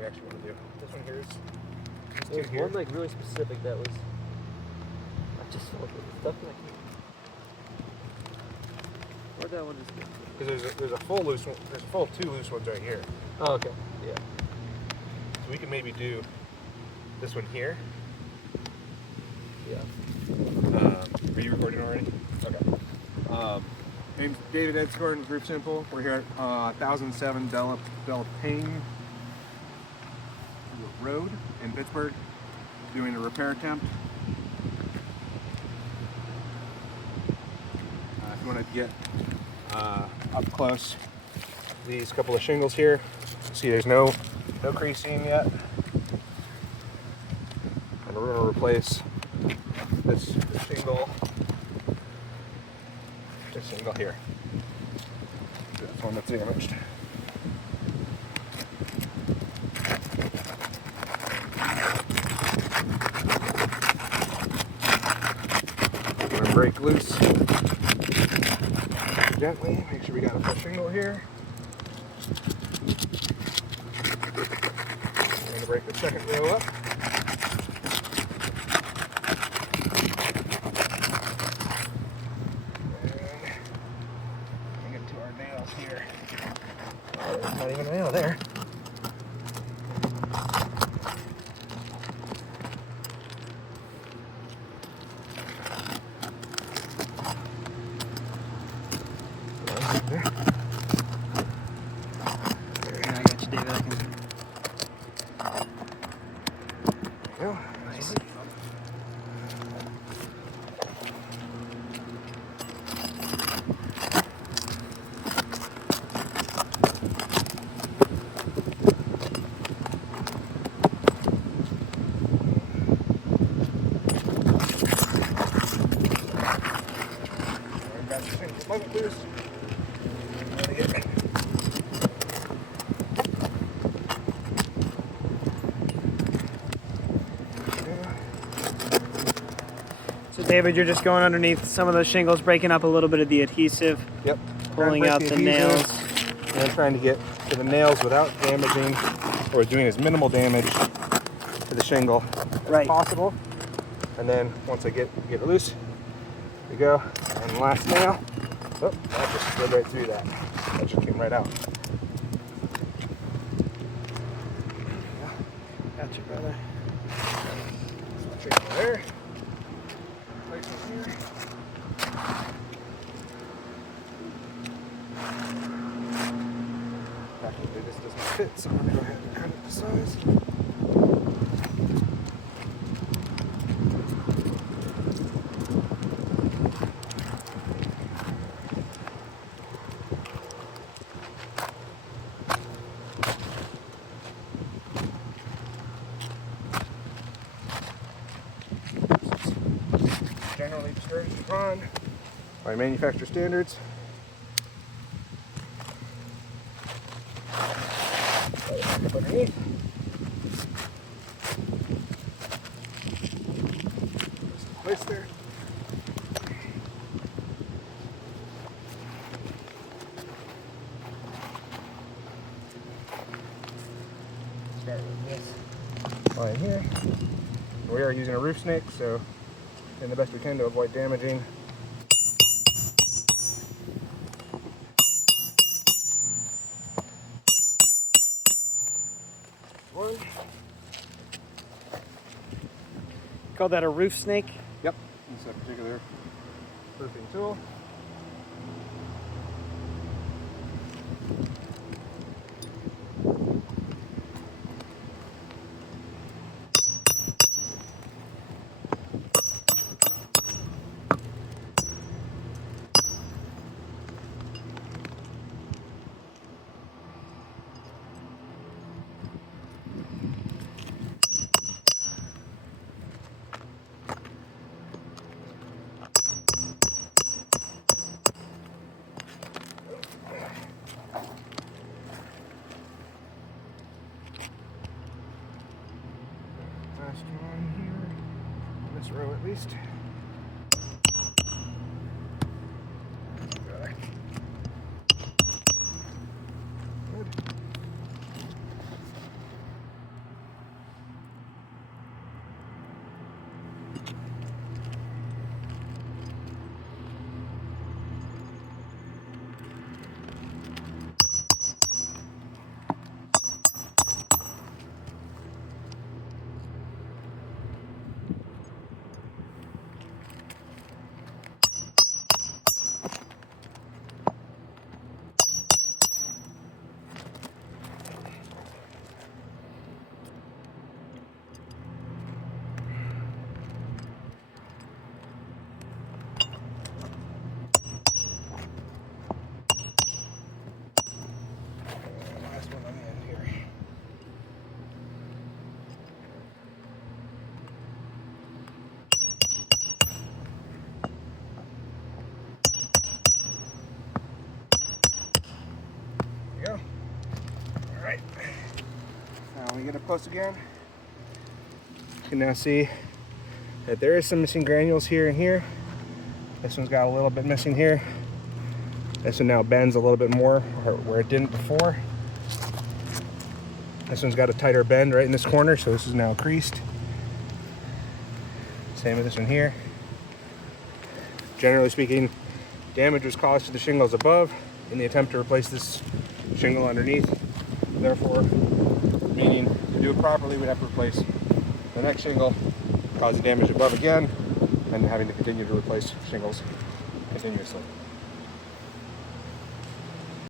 we actually want to do. This one here is. There's one like really specific that was. I just felt it. Stuff like. Where'd that one just go? Because there's a full loose one. There's a full 2 loose ones right here. Oh, okay. Yeah. So we can maybe do this one here. Yeah. Are you recording already? Okay. Name's David Edscorn with Roof Simple. We're here at 1007 Delapane Road in Pittsburgh, doing a repair attempt. If you want to get up close, these couple of shingles here. See, there's no creasing yet, and we're going to replace this shingle. This shingle here. That's one that's damaged. We're going to break loose gently. Make sure we got a full shingle here. We're going to break the second row up. Here. Oh, there's not even a nail there. Yeah, I got you, David. I can. There you go. Nice. Loose. So David, you're just going underneath some of those shingles, breaking up a little bit of the adhesive. Yep. Pulling out the nails. And trying to get to the nails without damaging or doing as minimal damage to the shingle as possible. And then once I get it loose, we go. And the last nail. Oh, that just slid right through that. That just came right out. Gotcha, brother. Straight there. Place it here. Actually, this doesn't fit, so I'm going to go ahead and cut it to size. Generally discouraged upon by manufacturer standards. Put it up underneath. Place there. Start with this line here. We are using a roof snake, so doing the best we can to avoid damaging. One. Call that a roof snake? Yep. This is a particular roofing tool. Last one here, this row at least. Good. we get up close again, you can now see that there is some missing granules here and here. This one's got a little bit missing here. This one now bends a little bit more where it didn't before. This one's got a tighter bend right in this corner, so this is now creased. Same with this one here. Generally speaking, damage was caused to the shingles above in the attempt to replace this shingle underneath. Therefore, meaning to do it properly, we'd have to replace the next shingle, cause the damage above again, and having to continue to replace shingles continuously.